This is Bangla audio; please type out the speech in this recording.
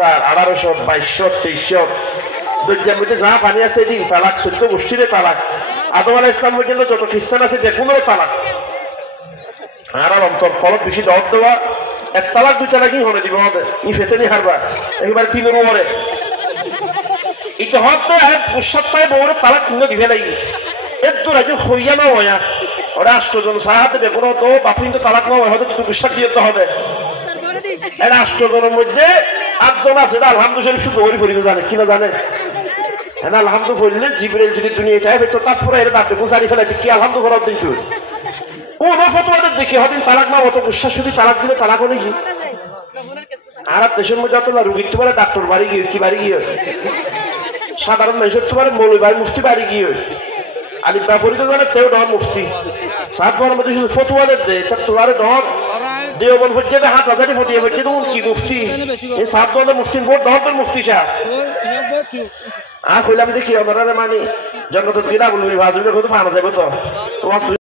1800 2200 2300 দুর্যার মধ্যে যা পানি আছে 3 তালাক 14 গোষ্ঠীরে তালাক আদম আলাইহিস সালাম পর্যন্ত যত খ্রিস্টান আছে বেগুনের তালাক আর অন্তর কলব বেশি দর দেওয়া এক তালাক 2 তালাকই হনে দিব আমাদের ই ফেতেনি হারবা একবার 3 নম্বরে এটা হতে এক উৎসব পায় বউরে তালাক কিনে দিবে লাগি এর তো রাজু হইয়া না হইয়া ওরা 8 জন সাহায্য বেগুন তো বাপু কিন্তু তালাক না হয়তো একটু বিশ্বাস দিতে হবে এর 8 জনের মধ্যে 8 জন আছে আলহামদুলিল্লাহ শুধু ওরি ফরিদ জানে কিনা জানে হ্যাঁ আলহামদুলিল্লাহ জিবরাইল যদি দুনিয়ায় যায় তো তারপরে এর দাঁতে গুজারি ফেলাইতে কি আলহামদুলিল্লাহ দিন তুই ও না ফতোয়াদের দেখে হদিন তালাক না অত বিশ্বাস শুধু তালাক দিলে তালাক হলে কি আর দেশের মধ্যে তো না রুগীর তোমার ডাক্তার বাড়ি গিয়ে কি বাড়ি গিয়ে সাধারণ মানুষের তোমার মৌলভী বাড়ি মুফতি বাড়ি গিয়ে আলিফ বা ফরিদ জানে তেও ডর মুফতি সাত বড় মধ্যে শুধু ফতোয়াদের দেয় তার তোমার ডর দেওবন পর্যন্ত 7000 ফটিয়ে পর্যন্ত কি মুফতি এই সাত বড় মুফতির বোর্ড ডর মুফতি সাহেব কইলাম দেখি ওনারা মানে জন্নত গিরা বলবি ভাজুলে কত ফানা যাবে তো তোমার